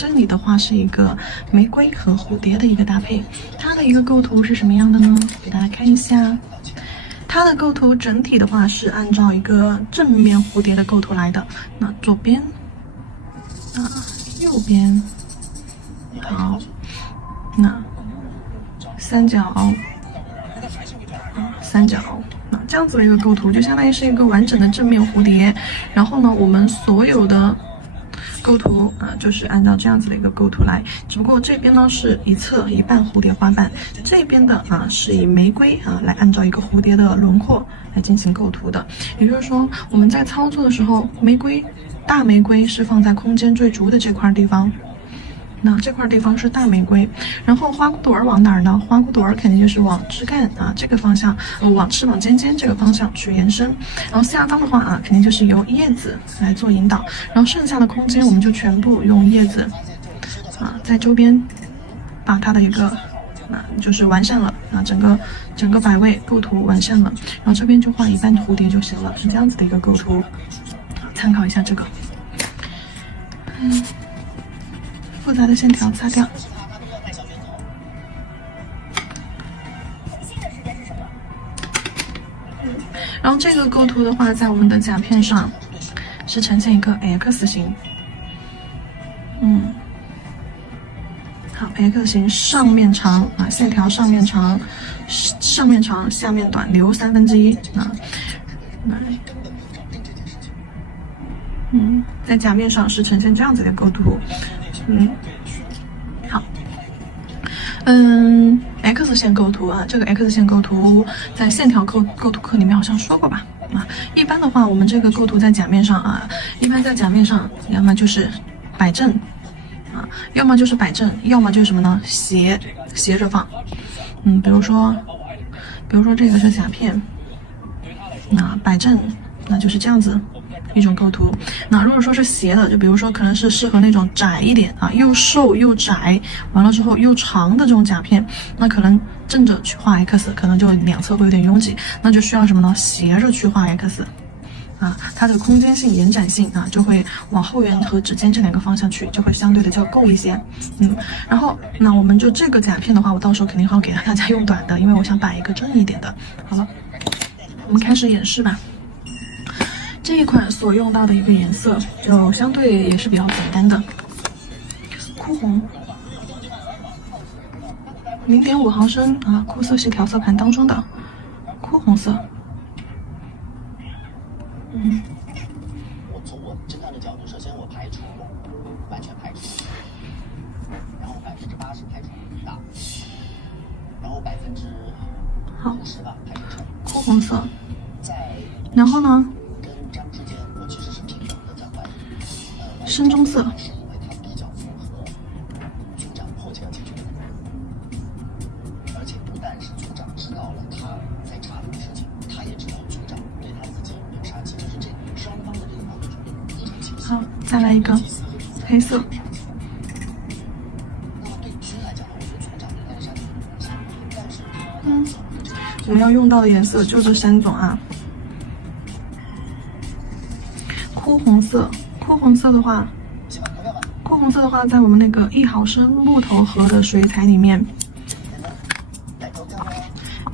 这里的话是一个玫瑰和蝴蝶的一个搭配，它的一个构图是什么样的呢？给大家看一下，它的构图整体的话是按照一个正面蝴蝶的构图来的。那左边右边，好，那三角三角。这样子的一个构图，就相当于是一个完整的正面蝴蝶。然后呢，我们所有的构图就是按照这样子的一个构图来，只不过这边呢是一侧一半蝴蝶花瓣，这边的是以玫瑰来按照一个蝴蝶的轮廓来进行构图的。也就是说，我们在操作的时候，大玫瑰是放在空间最足的这块地方。那这块地方是大玫瑰，然后花骨朵儿往哪儿呢？花骨朵儿肯定就是往枝干这个方向，往翅膀尖尖这个方向去延伸。然后下方的话肯定就是由叶子来做引导，然后剩下的空间我们就全部用叶子在周边把它的一个就是完善了整个摆位构图完善了，然后这边就画一半蝴蝶就行了，是这样子的一个构图，参考一下这个。复杂的线条擦掉。然后这个构图的话，在我们的甲片上是呈现一个 X 型。好 ，X 型上面长线条上面长，下面短，留1/3在甲面上是呈现这样子的构图。好，X 线构图这个 X 线构图在线条构图课里面好像说过吧？一般的话，我们这个构图在甲面上一般在甲面上，要么就是摆正要么就是摆正，要么就是什么呢？斜着放。比如说这个是甲片，摆正，那就是这样子一种构图。那如果说是斜的，就比如说可能是适合那种窄一点又瘦又窄，完了之后又长的这种甲片，那可能正着去画 X， 可能就两侧会有点拥挤，那就需要什么呢？斜着去画 X。它的空间性、延展性就会往后缘和指尖这两个方向去，就会相对的较够一些。然后那我们就这个甲片的话，我到时候肯定会给大家用短的，因为我想摆一个正一点的。好了，我们开始演示吧。这一款所用到的一个颜色就相对也是比较简单的，枯红，0.5毫升枯色系调色盘当中的枯红色。我从我侦探的角度，首先我完全排除，然后80%排除大，然后50%吧排除枯红色。然后呢？跟张之间，我其实是挺冷的，在怀疑。深棕色。是因为它比较符合组长迫切要解决的任务，而且不但是组长知道了他在查这个事情，他也知道组长对他自己有杀气，就是这双方的这个矛盾非常清晰。好，再来一个黑色。那么对军来讲，我觉得组长对他的杀气很明显，但是我们要用到的颜色就这3种枯红色，枯红色的话，在我们那个1毫升木头盒的水彩里面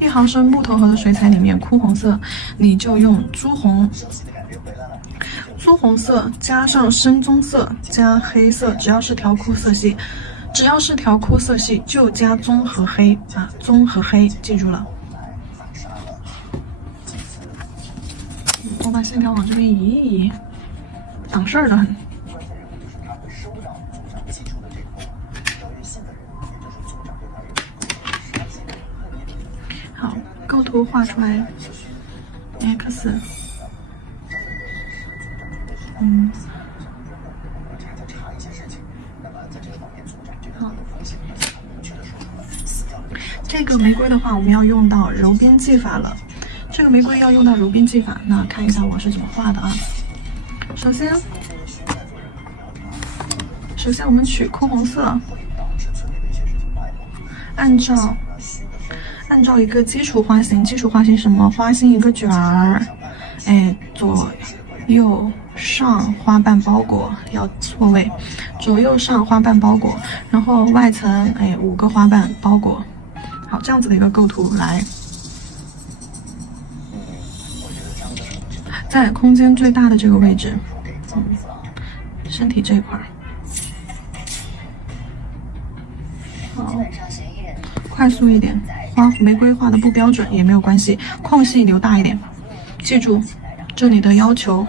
，1毫升木头盒的水彩里面，枯红色你就用朱红色加上深棕色加黑色，只要是调枯色系就加棕和黑棕和黑，记住了。我把线条往这边移一移，挡事儿的很。好，构图画出来 X。好，这个玫瑰的话，我们要用到柔边技法了。这个玫瑰要用到柔边技法，那看一下我是怎么画的首先我们取枯红色，按照一个基础花型什么？花心一个卷儿，左右上花瓣包裹要错位，左右上花瓣包裹，然后外层5个花瓣包裹。好，这样子的一个构图来，在空间最大的这个位置，身体这一块儿，好，快速一点，玫瑰画的不标准也没有关系，空隙留大一点，记住这里的要求，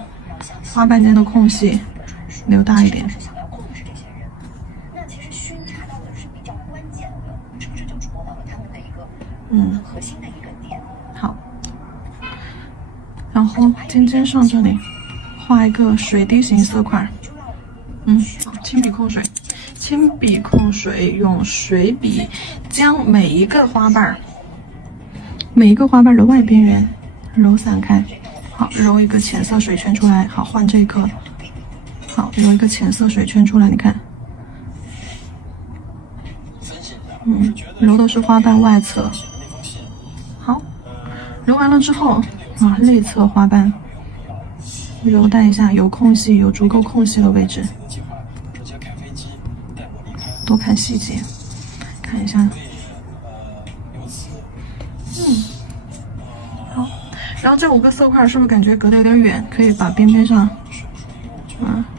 花瓣间的空隙留大一点。好，然后尖尖上这里画一个水滴形色块，亲笔控水，亲笔控水，用水笔将每一个花瓣的外边缘揉散开。好，揉一个浅色水圈出来。好，换这个。好，揉一个浅色水圈出来，你看。揉的是花瓣外侧。好，揉完了之后内侧花瓣揉带一下，有空隙，有足够空隙的位置，多看细节，看一下。好，然后这5个色块是不是感觉隔得有点远？可以把边边上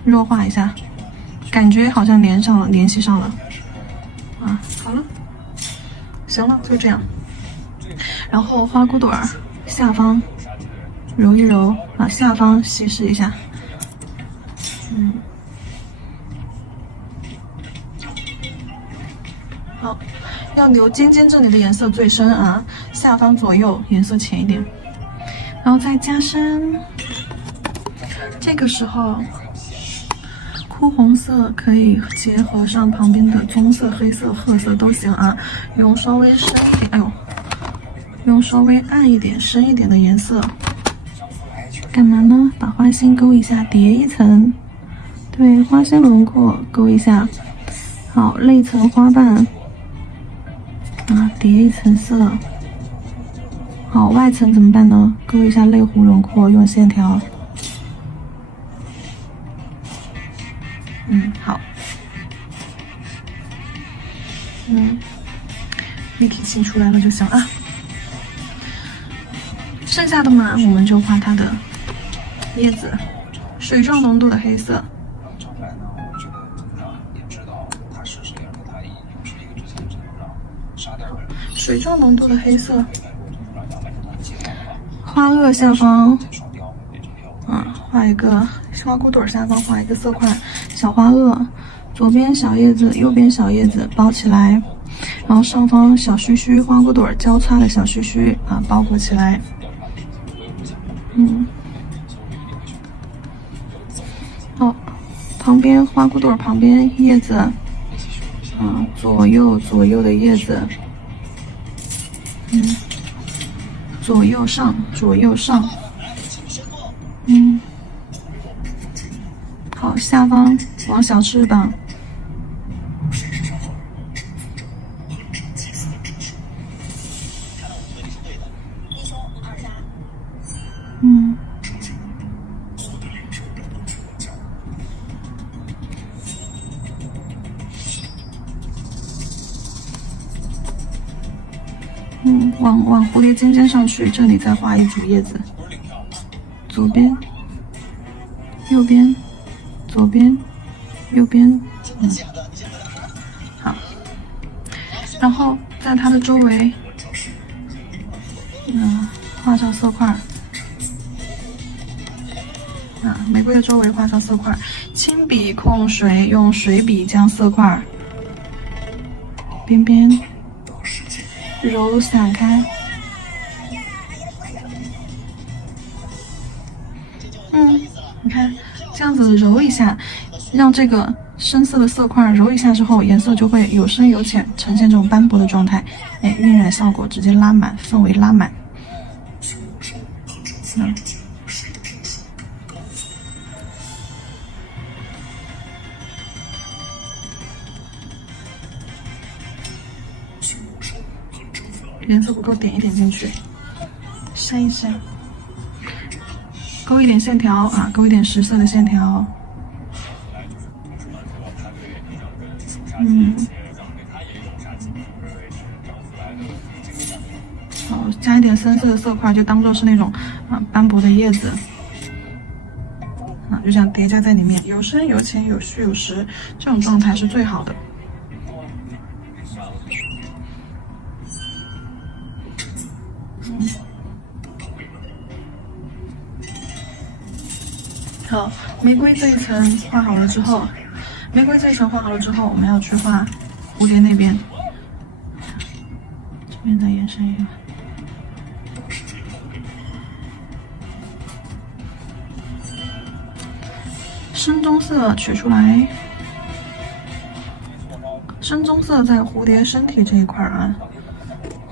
弱化一下，感觉好像联系上了。好了，行了，就这样。然后花骨朵儿下方揉一揉，下方稀释一下。好，要留尖尖这里的颜色最深下方左右颜色浅一点，然后再加深。这个时候枯红色可以结合上旁边的棕色、黑色、褐色都行用稍微深一点，用稍微暗一点、深一点的颜色。干嘛呢？把花心勾一下，叠一层。对，花心轮廓勾一下。好，内层花瓣叠一层色。好，外层怎么办呢？勾一下泪湖轮廓，用线条。好。立体性出来了就行啊。剩下的嘛，我们就画它的叶子，水状浓度的黑色。水状浓度的黑色，花萼下方，画一个花骨朵下方画一个色块，小花萼，左边小叶子，右边小叶子包起来，然后上方小须须，花骨朵交叉的小须须包裹起来。好，旁边花骨朵旁边叶子，左右的叶子，左右上，好，下方往小翅膀，往蝴蝶尖尖上去，这里再画一组叶子，左边，右边，左边，右边，好，然后在它的周围，画上色块，玫瑰的周围画上色块，亲笔控水，用水笔将色块边边揉散开。你看这样子揉一下，让这个深色的色块揉一下之后，颜色就会有深有浅，呈现这种斑驳的状态。晕染效果直接拉满，氛围拉满。颜色不够，点一点进去，筛一筛，勾一点线条勾一点实色的线条。好，加一点深色的色块，就当做是那种斑驳的叶子。就这样叠加在里面，有深有浅，有虚有实，这种状态是最好的。好，玫瑰这一层画好了之后，我们要去画蝴蝶那边，这边再延伸一个。深棕色取出来，深棕色在蝴蝶身体这一块啊，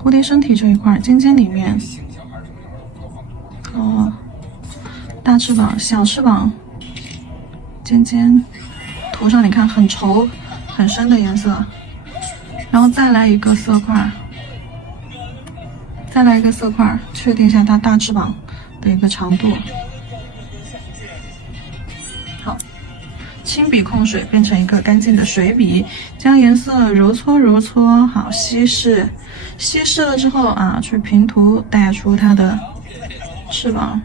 蝴蝶身体这一块尖尖里面，大翅膀、小翅膀，尖尖，涂上你看很稠、很深的颜色，然后再来一个色块，确定一下它大翅膀的一个长度。好，轻笔控水变成一个干净的水笔，将颜色揉搓揉搓，好稀释，稀释了之后去平涂带出它的翅膀。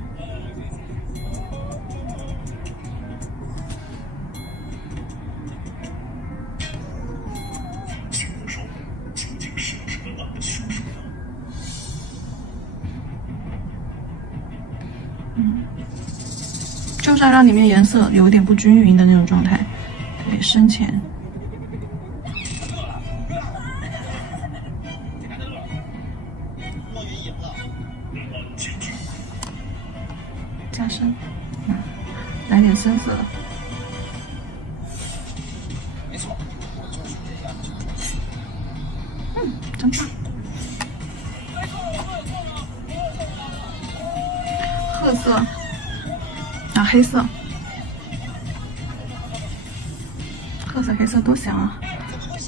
就是要让里面颜色有点不均匀的那种状态，对，深浅。加深，来点深色。真棒。褐色。黑色，褐色、黑色都行啊。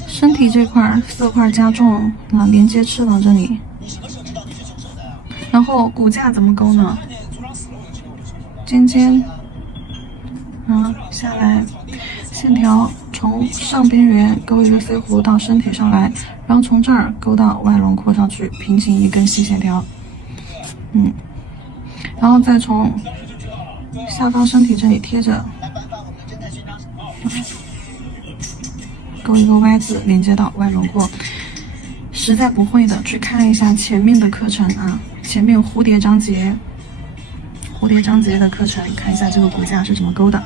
身体这块色块加重，连接翅膀这里。然后骨架怎么勾呢？尖尖，下来，线条从上边缘勾一个 C 弧到身体上来，然后从这儿勾到外轮廓上去，平行一根细线条。然后再从下方身体这里贴着，勾一个 Y 字连接到外轮廓。实在不会的，去看一下前面的课程啊，前面有蝴蝶章节的课程，看一下这个骨架是怎么勾的。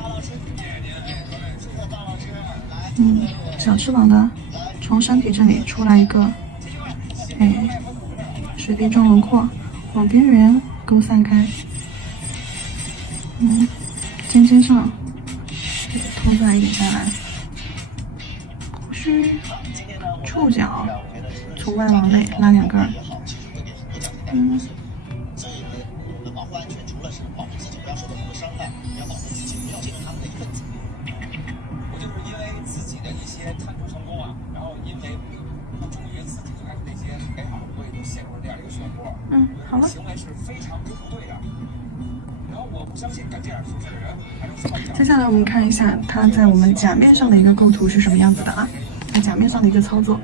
小翅膀的从身体这里出来一个，水滴状轮廓，往边缘勾散开。尖尖上拖出来一点下来，胡须、触角从外往内拉两根。保护安全除了是保护自己不要受到任何伤害，也要保护自己不要变成他们的一份子。我就是因为自己的一些贪图成功然后因为不忠于自己最开始那些美好的东西，都陷入了这样一个漩涡。好了。行为是非常不对的。我不相信干这样事情的人还能说。接下来我们看一下它在我们甲面上的一个构图是什么样子的啊？在甲面上的一个操作。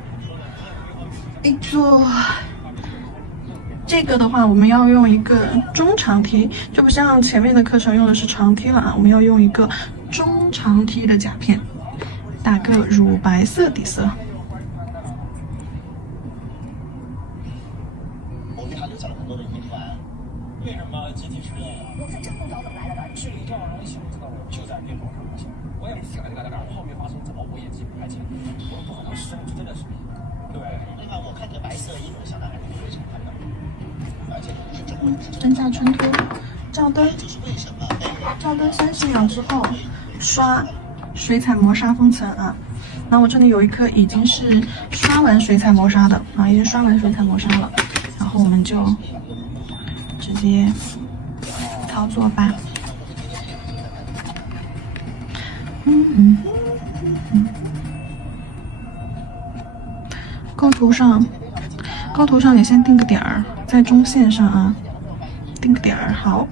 这个的话，我们要用一个中长梯，就不像前面的课程用的是长梯了啊，我们要用一个中长梯的甲片，打个乳白色底色。我对他留下了很多的遗憾。为什么集体失业我是真不知道怎么来的，是你这样容易想知道我就在电脑上发现，我也是醒来就在那儿，后面发生之后我也记不太清，我不可能是真的是你。对，另外我看这个白色衣服的小男孩是非常漂亮，而且不是正规，真假春图，照灯30秒之后，刷水彩磨砂封层啊。那我这里有一颗已经是刷完水彩磨砂的已经刷完水彩磨砂了，然后我们就直接操作吧。构图上你先定个点儿，在中线上啊，定个点儿。好。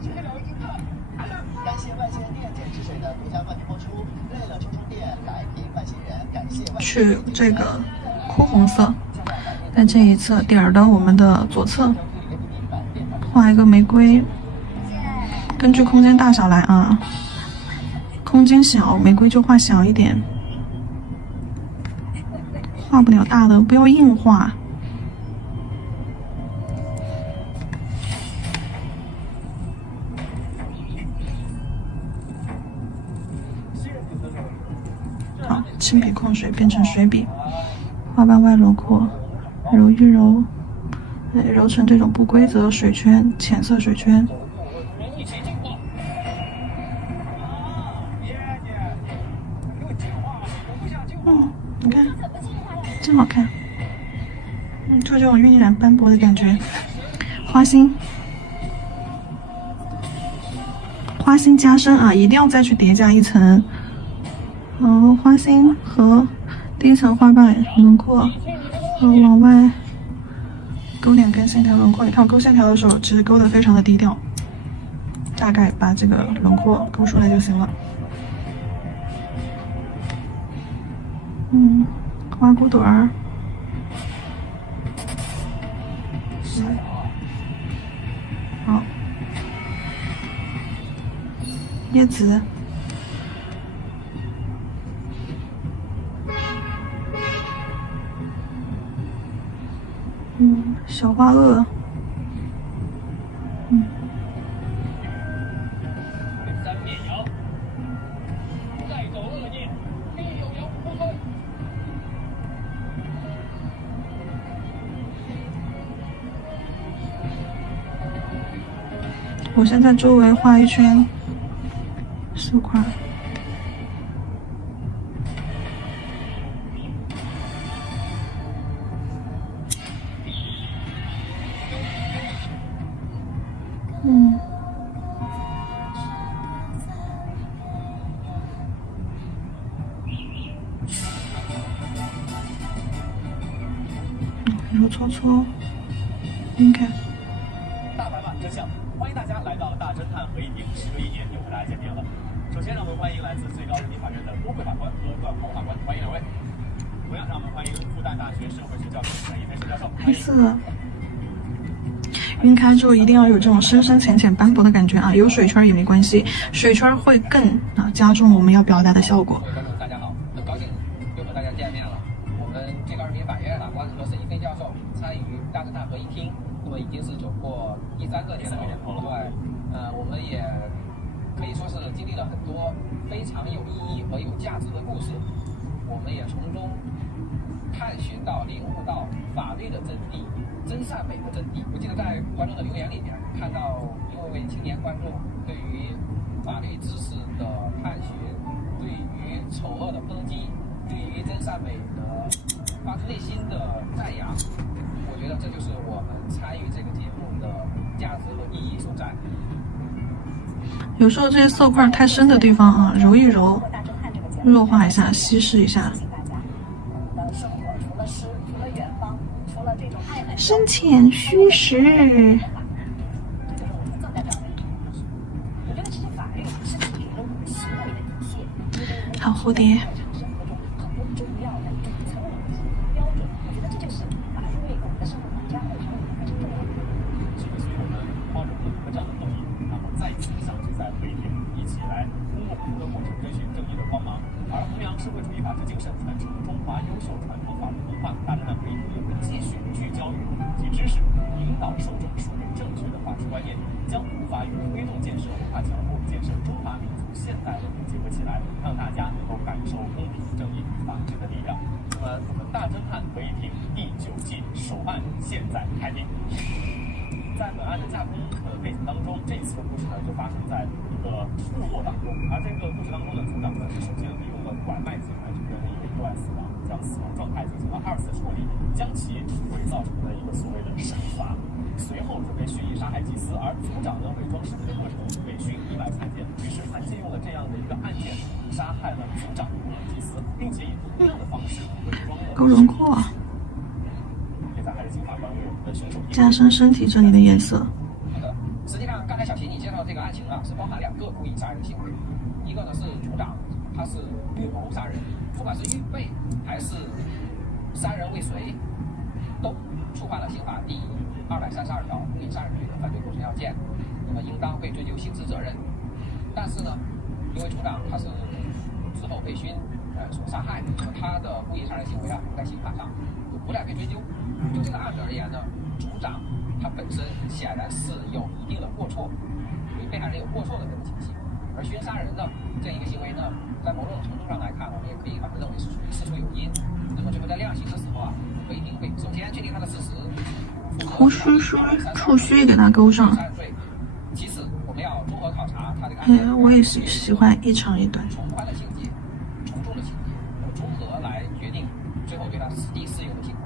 感谢万星电解质水的独家冠名播出，累了充充电，来瓶万星人，感谢万星。是这个哭红色，在这一侧点儿的我们的左侧画一个玫瑰，根据空间大小来啊，空间小玫瑰就画小一点，画不了大的不要硬画。好，轻笔控水变成水笔，花瓣外轮廓揉一揉，揉成这种不规则水圈，浅色水圈。你看，真好看。就这种晕染斑驳的感觉。花心，花心加深啊，一定要再去叠加一层。花心和第一层花瓣轮廓，往外勾两根线条轮廓。你看我勾线条的时候，其实勾得非常的低调，大概把这个轮廓勾出来就行了。花骨朵儿，好，叶子。小花萼，我先在周围画一圈色块。揉搓搓，你看。大白马真相，欢迎大家来到大侦探合议庭，时隔1年又和大家见面了。首先，让我们欢迎来自最高人民法院的多会法官和段鹏法官，欢迎两位。同样，让我们欢迎复旦大学社会学教授陈一飞陈教授。黑色。晕开之后一定要有这种深深浅浅斑驳的感觉啊，有水圈也没关系，水圈会更加重我们要表达的效果。观众大家好，很高兴又和大家见面了。我们最高人民法院法官和沈一飞教授参与大侦探合议厅，那么已经是走过第3个年头了。对，我们也可以说是经历了很多非常有意义和有价值的故事，我们也从中探寻到、领悟到法律的真谛。真善美的真谛。我记得在观众的留言里面看到一位青年观众对于法律知识的探寻，对于丑恶的抨击，对于真善美的发自内心的赞扬。我觉得这就是我们参与这个节目的价值和意义所在。有时候这些色块太深的地方啊，揉一揉，弱化一下，稀释一下。深浅虚实。好，蝴蝶。社会主义法治精神，传承中华优秀传统法律文化。大侦探合议庭继续聚焦于普及知识，引导受众树立正确的法治观念，将普法与推动建设文化强国，建设中华民族现代文明结合起来，让大家能够感受公平正义法治的力量。那么，我们大侦探合议庭第9季首案现在开庭。在本案的架空背景当中，这次的故事呢就发生在一个部落当中，而这个故事当中的组长呢是首先利用了拐卖警来这边的一个意外死亡，将死亡状态进行了2次处理，将其伪造成了一个所谓的神罚，随后准备蓄意杀害祭司，而组长呢伪装身份的过程被讯意外参见，于是他借用了这样的一个案件杀害了组长和祭司，并且以同样的方式伪装了勾轮廓。加深身体这里的颜色。实际上，刚才小琴你介绍这个案情啊，是包含2个故意杀人行为，一个呢是组长，他是预谋杀人，不管是预备还是杀人未遂，都触犯了刑法第232条故意杀人罪的犯罪构成要件，那么应当被追究刑事责任。但是呢，因为组长他是事后被熏所杀害，那么他的故意杀人行为在刑法上就不再被追究。就这个案子而言呢，组长他本身显然是有一定的过错，对被害人有过错的这个情形。而熏杀人呢这一个行为呢，在某种程度上来看，我们也可以把它认为是属于事出有因。那么最后在量刑的时候可以定位，首先确定他的事实，胡须触须给他勾上。其次，我们要综合考察他这个案件。我也喜欢一长一短。从宽的情节、从重的情节，综合来决定最后对他第适用的刑罚。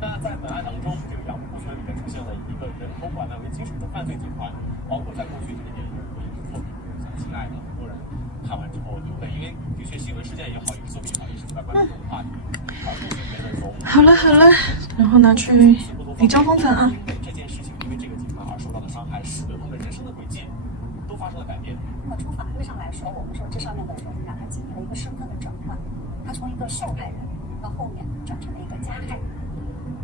那在本案当中，这个杨浦区里面出现了一个人口贩卖为基础的犯罪集团，包括在过去这个电影和影视作品，像《亲爱的》，很多人看完之后流泪，因为的确新闻事件也好，影视作品也好，也是在关注这个话题。而故事里面的好了，然后拿去比交通粉啊。这件事情因为这个警察而受到的伤害，使得他们人生的轨迹都发生了改变。那么从法律上来说，我们说这上面的人让他经历了一个身份的转换，他从一个受害人到后面转成了一个加害人。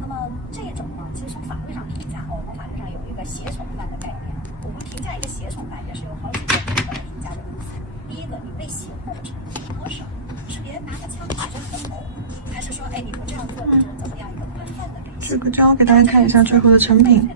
那么这种呢，其实从法律上评价，我们法律上有一个胁从犯的概念。我们评价一个胁从犯也是有好几个评价的因素。第一个，你被胁迫的程度多少？是别人拿个枪指着你的头，还是说，哎，你不这样做你就怎么样一个宽泛的？这个就要给大家看一下最后的成品。